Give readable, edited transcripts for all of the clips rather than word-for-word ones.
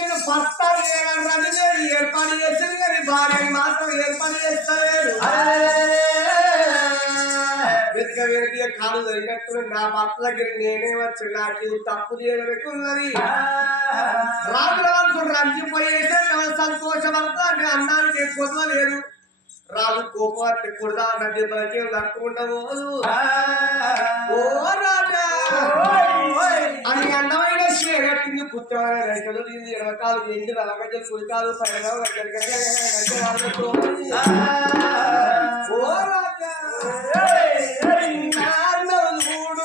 వచ్చిన భర్త ఏర్పాటు చేసింది కానీ భార్యని మాత్రం ఏర్పాటు చేస్తలేడు. వెతిక వెతిక కాలు జరిగినట్టు నా భర్త దగ్గర నేనే వచ్చి నాకు తప్పు చేయబెట్టున్నది. రాజుల వరకు రంజిపోయేసే సంతోషపడతా అన్నానికి ఎక్కువ లేదు. రాజు కోపాన్ని కొడదా అన్న దెబ్బలకి దక్కుకుంటబోదు. ఓ రాజా అని అందమైన కట్టింది పుట్టమైన రైతులు ఎడమకాలు ఎండి రమగజలు కుడికాలు పైన ఓ రాజా మూడు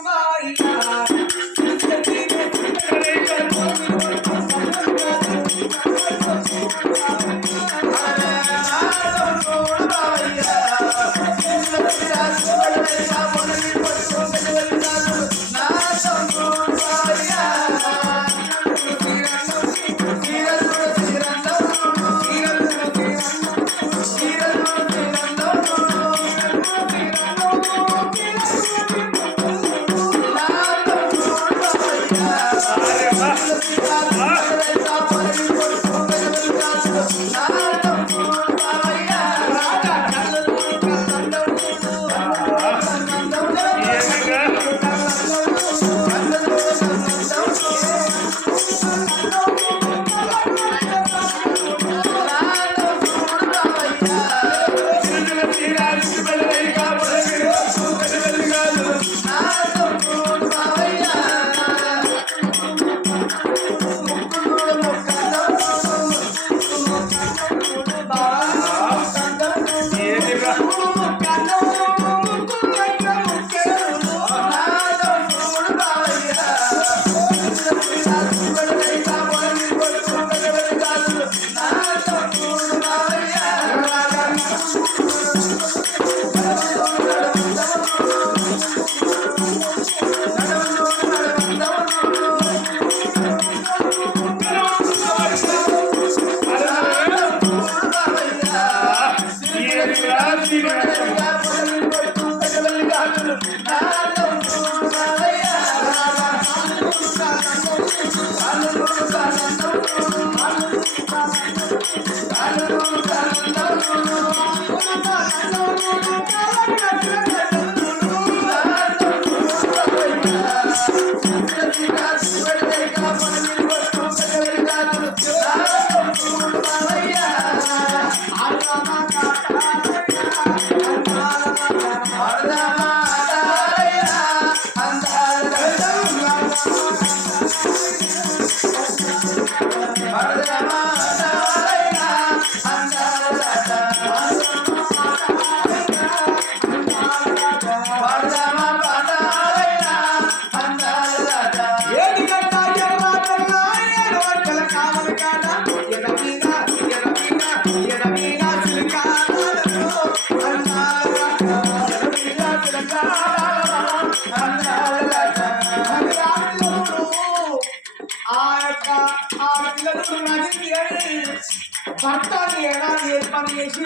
భర్తని ఎలా ఏర్పాటు చేసి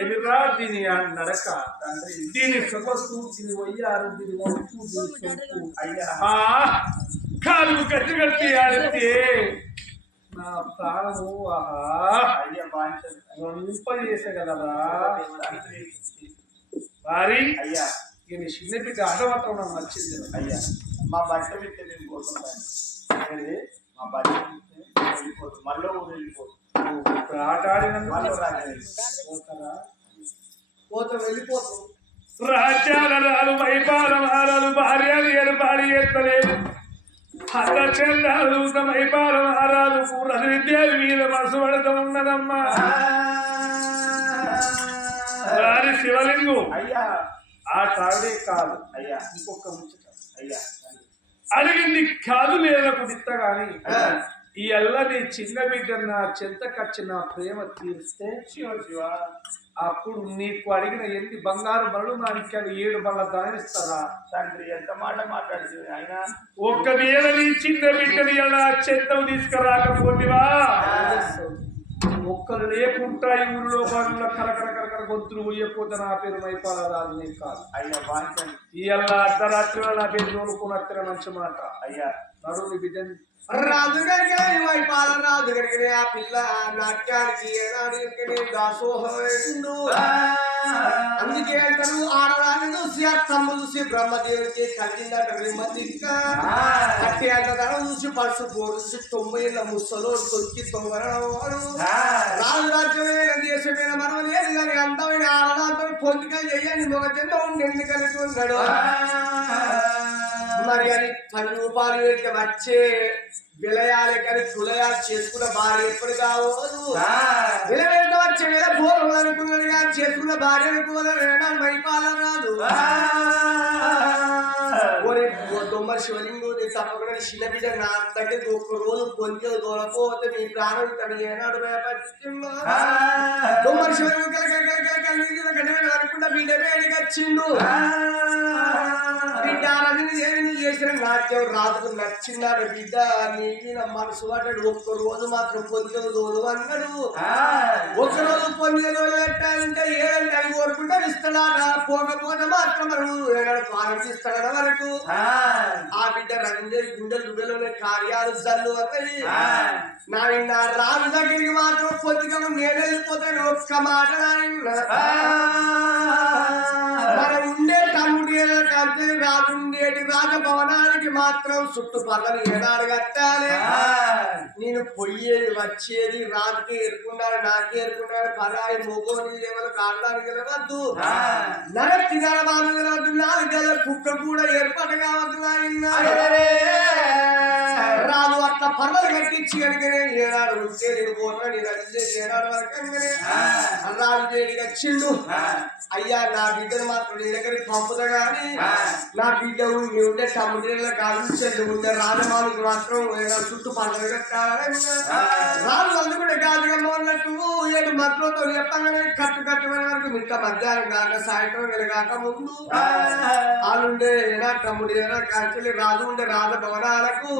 ఏమిరా దీని నడక దీని సొగసు దీని వయ్యారు దీని వంపు దీని సొంపు కాలు గట్టి గట్టి ఆడితే నా ప్రాణము వంప చేసే కదరా వారి అయ్యా ఈయన చిన్న బిడ్డ ఆడవాటం నాకు నచ్చింది. అయ్యా మా బట్ట విట్టే నేను పోతున్నాను. మా బట్ట వెళ్ళిపోతుంది మళ్ళీ ఊరు వెళ్ళిపోతుంది. ఆట ఆడినందుకు వెళ్ళిపోతాం. రాజ్యాలు వైపాలమారాలు భార్యలు ఏర్పాటు చేస్తలేదు. అచ్చందాలు వైపాలమారాలు పూర్ణ విద్యాలు మీద మనసు పడుతూ ఉన్నదమ్మా. వారి శివలింగు అయ్యా ఆ తాడే కాదు అయ్యా ఇంకొక ముచ్చట అయ్యా అడిగింది కాదు మేరకు గాని ఈ అల్లని చిన్న బిడ్డ నా చెంతకచ్చి నా ప్రేమ తీరిస్తే శివ అప్పుడు నీకు అడిగిన ఎన్ని బంగారు బళ్ళు నా ఇక్కడ 7 బళ్ళ దానిస్తారా తండ్రి ఎంత మాట మాట్లాడుతుంది ఆయన. ఒక్కవేళ నీ చిన్న బిడ్డని ఎలా చెంతం తీసుకురాకపోతేవా ఒక్కరు లేకుంటా ఈ ఊళ్ళో బాగుల్లో కరకర కరకర పొద్దులు పోయకపోతే నా పేరు మైపాల రాదు నీకు కాదు. అయ్యా బాంచండి ఇవాళ అర్ధరాత్రి నా పేరు నోడుకుని అత్తనే మంచి మాట. అయ్యా నడువు బిడ్డని రాజు గారికి వైపాల రాజు గారికి ఆ పిల్ల నాట్యానికి ఏనాడు దాసోహండు. అందుకే అంటారు ఆడదాన్ని చూసి అర్థమ్ము చూసి బ్రహ్మదేవుడికి కలిగిందట రిమ్మదిక్క అట్టి అంటదాన్ని చూసి పడుసు పోడు చూసి 90 ఏళ్ళ ముసలో తొక్కి తొంగరవాడు. రాజు రాజ్యమైన దేశమైన మనం లేదు కానీ అందమైన ఆడదాంతో పొందిక చెయ్యండి ఒక జన్మ ఉండి ఎందుకని ఉన్నాడు. మరి అని 10 రూపాయలు పెడితే వచ్చే విలయాలే కానీ కులయాలు చేసుకున్న భార్య ఎప్పుడు కావదు. విలవేట వచ్చే వేళ పూర్వం అనుకున్నది కానీ చేసుకున్న భార్య అనుకున్న మైపాల రాదు. తొమ్మరి శివలింగు తప్పకుండా చిన్న బిడ్డ నా దగ్గరికి ఒక్క రోజు పొంది దూరపోతే మీ ప్రాణం తను ఏనాడు భయపడుతుందో. తొమ్మరి శివలింగు అనుకుంటా బిడ్డ వేడికి వచ్చిండు. బిడ్డ రవిని దేవిని చేసిన నాట్యం రాజుకు నచ్చిందాడు. బిడ్డ నీకు నా మనసు పడ్డాడు. ఒక్క రోజు మాత్రం పొంది దోలు అన్నాడు. ఒక్కరోజు పొంది దోలు పెట్టాలంటే ఏదంటే అది కోరుకుంటే ఇస్తాడా పోకపోతే మాత్రం మనం పాలిస్తాడ వరకు ఆ బిడ్డ రవీంద్ర గుండెలు గుడ్డలోనే కార్యాలు జల్లు అన్నది. నా రాజు దగ్గరికి మాత్రం పొద్దుగా నేను వెళ్ళిపోతాను ఒక్క మాట మనం ఉండే తమ్ముడి కంటే రాజుండేటి రాజభవనానికి మాత్రం చుట్టుపక్కల ఏనాడు కట్టాలి. నేను పొయ్యేది వచ్చేది రాజుకే ఏరుకున్నాడు నాకే ఏరుకున్నాడు. పరాయి మొగోని లేవలు కాడడానికి వెళ్ళవద్దు. నరకి నరమాను వెళ్ళవద్దు. 4 గల కుక్క కూడా ఏర్పాటు కావద్దు. రాజు అట్లా పర్వలు కట్టించి కనుకనే ఏనాడు ఉంటే నేను పోతా నేను అడిగే ఏనాడు వరకు రాజు దేనికి వచ్చిండు. అయ్యా నా బిడ్డను మాత్రం నీ దగ్గరికి పంపుతా గాని నా బిడ్డ నీ ఉండే సముద్రంలో కాదు చెల్లి ఉండే రాజమాలకు మాత్రం చుట్టూ పండుగ కట్టాలని రాజు అందుకుంటే కాదుగా ఉన్నట్టు 7 మధ్యలో చెప్పగానే కట్టుబడిన వరకు మిట్ట మధ్యాహ్నం కాక సాయంత్రం వెలగాక ముందు వాళ్ళుండే ఏనా తమ్ముడు ఏనా కాల్చెల్లి రాజు ఉండే రాజభవనాలకు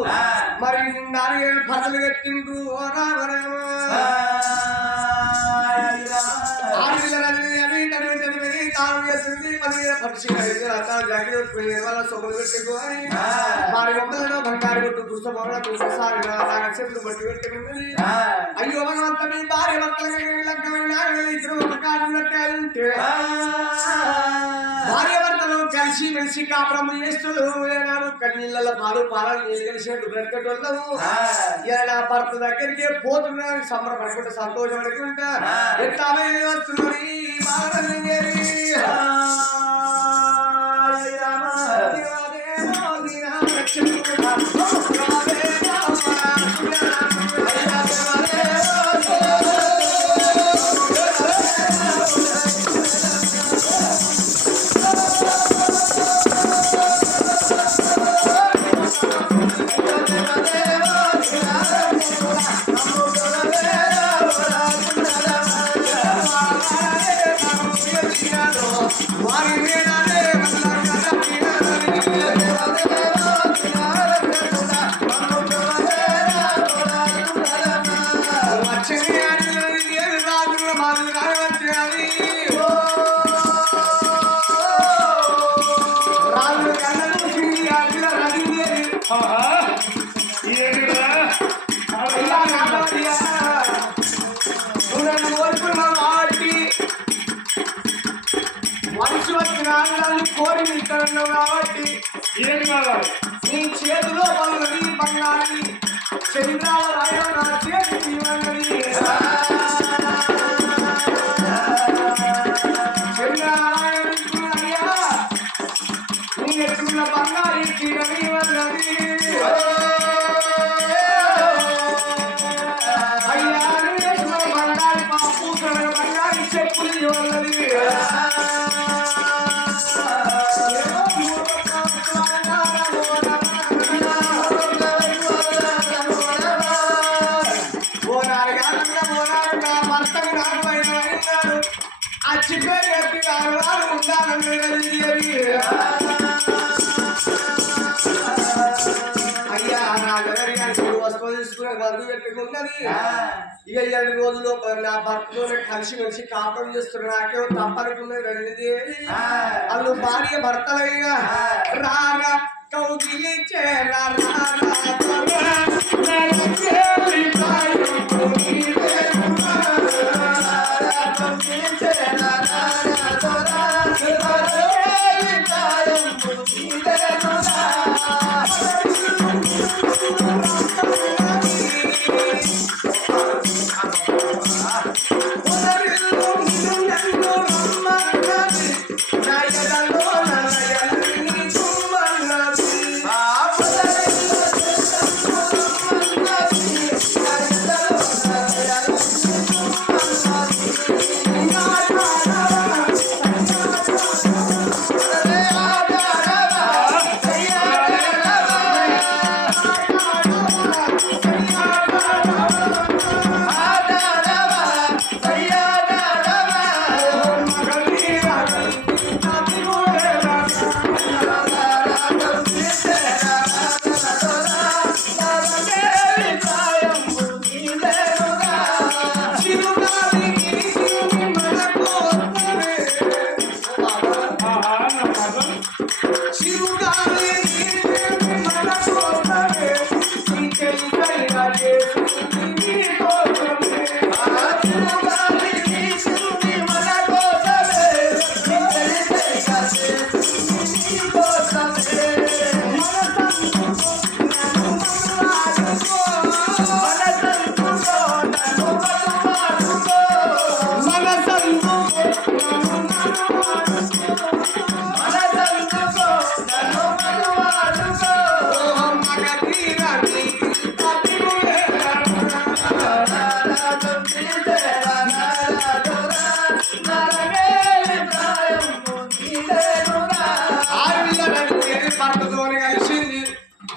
మరి 4 పదలు కట్టిండ్రు. బంగారు కొట్టు పుస్తకం చెట్లు బట్టి పెట్టుకున్నది. అయ్యో భగవంత మీ భార్య భర్తలుంటే భార్య భర్తలు కలిసి మెలిసి కాపురము చేస్తూ కన్నీళ్ళ పాలు పాలు నీళ్ళు కలిసినట్టు బ్రతకటోళ్ళము. ఇలా భర్త దగ్గరికి పోతున్నాను సంబరపడుకుంటా సంతోషపడుకుంటా ఎట్లా వస్తున్నది మనిషి వచ్చిన ఆనందాన్ని కోరి ఇస్తాను కాబట్టి ఏం కావాలి నీ చేతిలో పనులని బంగారి చంద్రాల రాయడం నా చేతి జీవనది చంద్రాలయ్యా నీ ఎత్తున్న బంగారి తీరని వన్నది అయ్యా బంగారి పాపు బంగారి చెప్పులు వన్నది అయ్యా నా దగ్గర వస్తువు తీసుకునే మందు పెట్టుకుని ఉన్నది ఇక 7 రోజులు నా భర్తతోనే కలిసి మెలిసి కాపురం చేస్తున్నా నాకేమో తప్పనుకున్నది రంజిదేవి వాళ్ళు భార్య భర్తలైనా రారా కౌగిలి చేరా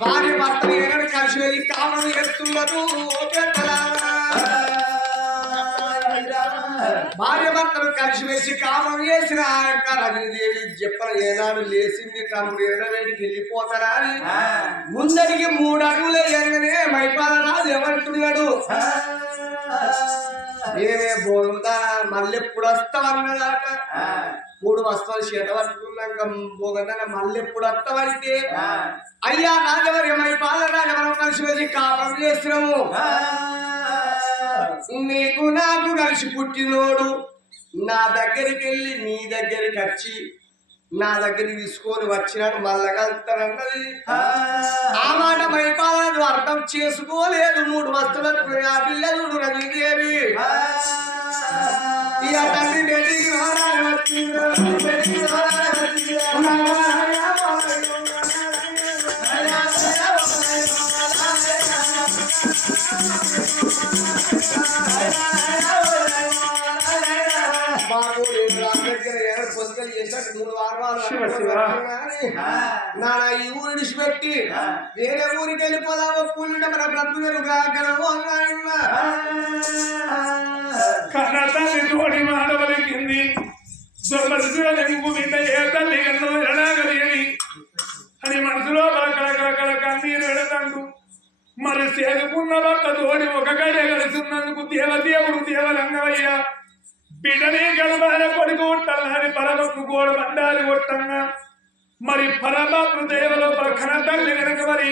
భార్య భర్తలు ఏనాడు కలిసి వెళ్ళి కామం చేస్తున్నారు భార్య భర్తలు కలిసి వేసి కామం చేసిన రజనీదేవి చెప్పల ఏనాడు లేచింది తమ్ముడు ఎడవేడికి వెళ్ళిపోతారా అని ముందడికి 3 అడుగులు ఎరగనే మైపాల రాజు ఏమంటున్నాడు ఏమే బోగుతా మళ్ళీ ఎప్పుడు వస్తావన్నాడట 3 వస్తాలు చేత పట్టుకున్నాక బోగదన మళ్ళీ ఎప్పుడు వస్తావంటే అయ్యా రాజవర్య మైపాల రాజవరం కలిసి వెళ్ళి కాపం చేస్తున్నాము నీకు నాకు కలిసి పుట్టినోడు నా దగ్గరికి వెళ్ళి నీ దగ్గరికి వచ్చి నా దగ్గరికి తీసుకొని వచ్చినాడు మళ్ళా కలుస్తానన్నది ఆ మాట మైపాలను అర్థం చేసుకోలేదు 3 వస్తువులు ఆ పిల్లలు రజనీదేవి ఇక తండ్రి బేటికి పొద్దుకలు చేసినట్టు 3 వారాలు నా ఈ ఊరు విడిచిపెట్టి వేరే ఊరికి వెళ్ళిపోదామో పూలుంటే మన బ్రతుకులు కాగలవు కన్నతల్లి మానవలికింది దుర్మరుగు బిడ్డ ఏ తల్లి కన్నో ఎలాగలియని అని మనసులో కలకల కన్నీరు ఎడతండు మరి సేదుకున్న భర్త తోడి ఒక గడే కలిసినందుకు దేవదేవుడు దేవరంగవయ్య బిడ్డని గలబాల కొడుకు కొట్టాలని పరమకు గోడ బండాలి కొట్టంగా మరి పరమాత్మ దేవలో కనతల్లి కనుక మరి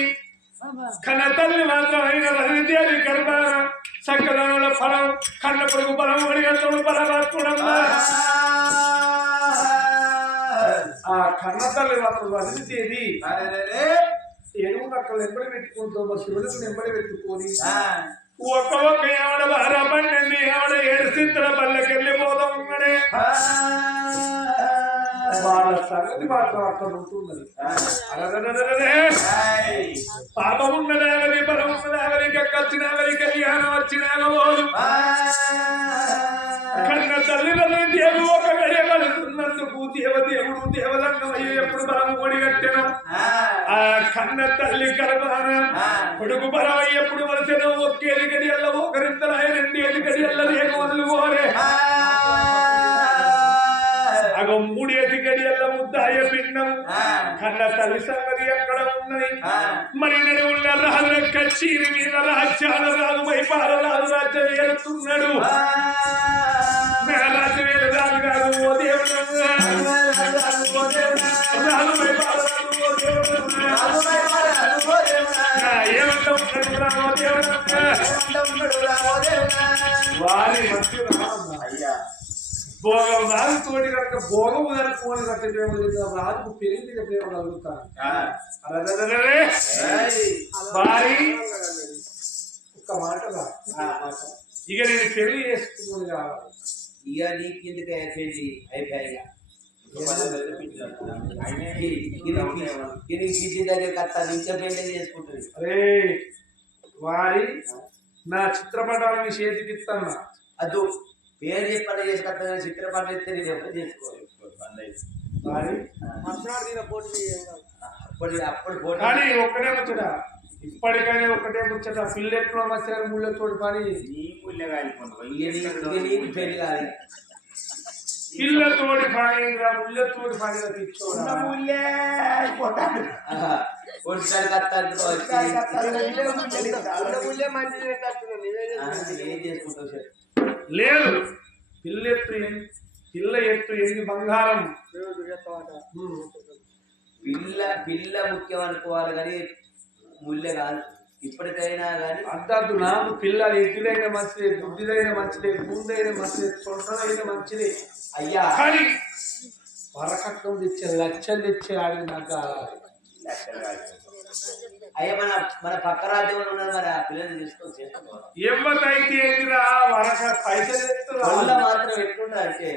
కనతల్లి మాత్రం అయిన రవిదేవి గర్భాన సకలముల ఫలం కన్న కొడుకు బలం అడిగతోడు పరమాత్ముడమ్మా ఆ కన్నతల్లి మాత్రం రవిదేవి ఏనుగు నక్కలు ఎంబడి పెట్టుకుంటూ శివులకు ఎంబడి పెట్టుకొని ఒక్క ఎవడ బార పండి ఎవడ 7 స్థితుల పల్లెకెళ్ళిపోతాం వాళ్ళ సంగతి మాత్రం అక్కడ ఉంటున్నది పాపం ఉన్నదాగని బలం ఉన్నదాగని కచ్చినాగని కళ్యాణం వచ్చినాగ పోదు కన్న తల్లిదండ్రులు దేవు ఒక గడియ కలుస్తున్నందుకు దేవదేవుడు దేవదంగమయ్య ఎప్పుడు బలము ఒడిగట్టెను ఆ కన్న తల్లి గర్భాన కొడుకు బలం ఎప్పుడు వలసను ఒక్కేది గడి అల్ల ఒకరింతలు ఆయన 2 గడి అల్ల లేక వదులు పోరే అగో మూడేసి గడియల్ల ముద్దాయ పిండం కన్న తల్లి సంగతి ఎక్కడ ఉన్నది మరి నేను ఉన్న రాజు కచ్చీరి మీద రాజ్యాల రాజు వైపాల రాజు రాజ్యం ఏలుతున్నాడు రాజ్యం ఏలు రాజు గారు ఓ దేవుడు రాజు వైపాల రాజు ఓ దేవుడు ఏమంటా ఉన్నాడు రా ఓ దేవుడు వారి మధ్య అయ్యా భోగం రాజు తోటి కనుక భోగం పోని కట్ట ప్రేమ రాజుకు పెరిగి ప్రేమ కలుగుతాను భారీ ఒక్క మాటగా ఇక నేను పెళ్లి చేసుకుని కావాలి ఇక నీకు ఎందుకు పెళ్లి అయిపోయాయిగా కిటి దగ్గర కత్తా ఇంకా పెళ్లి చేసుకుంటుంది అరే వారి నా చిత్రపటాలని చేతికి ఇస్తాను అదు పేరు చెప్పండి చేసుకొస్తా చిత్రపటం ఇస్తే నేను ఎప్పుడు చేసుకోవాలి వారి అప్పుడు కానీ ఒక్కటే ముచ్చట ఇప్పటికైనా ఒకటే ముచ్చట పిల్లెట్లో మధ్య ముళ్ళతోటి పని నీ ముల్లె కాలిపోతుంది నీకు పెళ్లి కాదు పిల్లతోటి పని ముళ్ళతోటి పని తెచ్చుకోవడం ముల్లె అయిపోతాడు ఒడిసారి కత్తా ఏం చేసుకుంటావు సార్ లేదు పిల్ల ఎత్తు ఎన్ని బంగారం పిల్ల ముఖ్యం అనుకోవాలి కానీ ముల్లె కాదు ఇప్పటికైనా కానీ అంతద్దు నాకు పిల్లలు ఎద్దులైన మంచిదే బుద్ధిదైన మంచిదే ముందైన మంచిదే తొండలైన మంచిదే అయ్యా కానీ వరకట్నం తెచ్చే లక్షలు తెచ్చే ఆడి నాకు కావాలి అయ్యా మన పక్క రాజ్యంలో ఉన్నది మరి ఆ పిల్లల్ని తీసుకొని చేసుకోవాలి ఎవరైతే ఎదురా వరక పైసలు వాళ్ళ మాత్రం ఎట్లుంటా అంటే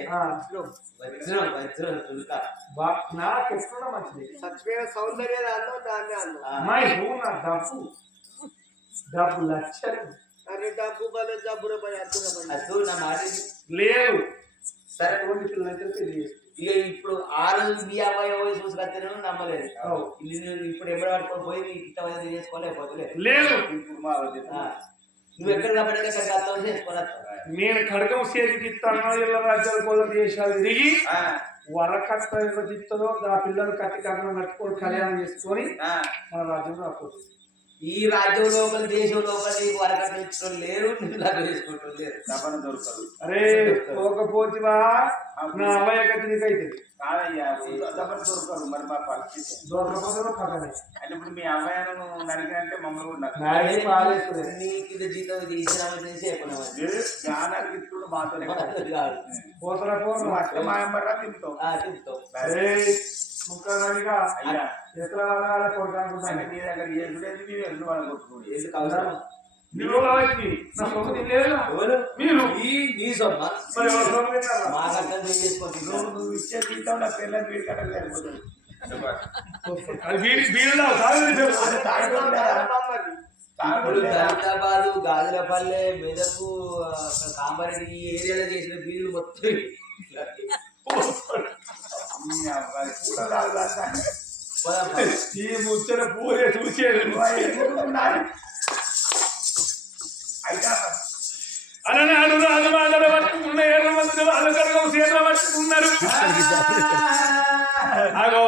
ఎత్తురా వజ్రం తులుక నాకు ఎట్లున్నా మంచిది చచ్చిపోయిన సౌందర్య అన్నం దాన్ని అన్నం మై నా డబ్బు లక్షలు అరే డబ్బు బల జబ్బుల పని అసలు నా మాట లేదు సరే రెండు పిల్లలైతే పెళ్లి చేస్తాను ఇక ఇప్పుడు ఆ రోజు మీ అమ్మాయి వయసు చూసుకొస్తేనే నమ్మలేదు ఇప్పుడు ఎప్పుడు పట్టుకొని పోయి నీకు ఇష్టమైనది చేసుకోలేకపోతే లేదు నువ్వు ఎక్కడ కాబట్టి అర్థం చేసుకొని నేను ఖడ్గం చేతికి ఇస్తాను ఇళ్ళ రాజ్యాల కోళ్ళ దేశాలు తిరిగి వరకట్ట ఇస్తుందో ఆ పిల్లలు కట్టి కట్నం కట్టుకొని కళ్యాణం చేసుకొని మన రాజ్యంలో రాకపోతుంది ఈ రాజ్యం లోపల దేశం లోపల నీకు వరకట్ట ఇచ్చడం లేరు నువ్వు లగ్న చేసుకుంటాం లేరు డబ్బన దొరకదు అరే పోకపోతివా నా అవయగతి నీకైతే కాదయ్యా డబ్బన దొరకదు మరి మా పరిస్థితి దొరకపోతే పక్కనే అంటే ఇప్పుడు మీ అమ్మాయిను నరికంటే మమ్మల్ని కూడా నాకే బాగాలేదు నీకు ఇది జీతం తీసినామని తెలిసి జ్ఞానానికి ఇప్పుడు మాతోనే కాదు పోతరా పోను మా అమ్మరా తింటాం చెప్తావు అరే ముక్కగా అయ్యా ఎక్కడ వాళ్ళ అంటే కొడుకుంటాను నీ దగ్గర చేసుకునేది మీరు ఎందుకు వాళ్ళని కొట్టుకోండి ఎందుకు అవసరం మీరు నా సొమ్ము తినలేదు ఎవరు మీరు నీ సొమ్మ మరి ఎవరి సొమ్ము తిన్నారా? మా కట్టం చేసుకుంటున్నావు నువ్వు ఇచ్చే తింటావు నా పిల్లలు వీడి కట్టలు సరిపోతుంది అది బీడులో సాగు ఇప్పుడు దళితాబాదు గాజులపల్లె మెదకు కాంబారెడ్డి ఈ ఏరియాలో చేసిన బీడులు మొత్తం కూడా రాదు ఈ ముచ్చట పూరే చూసేది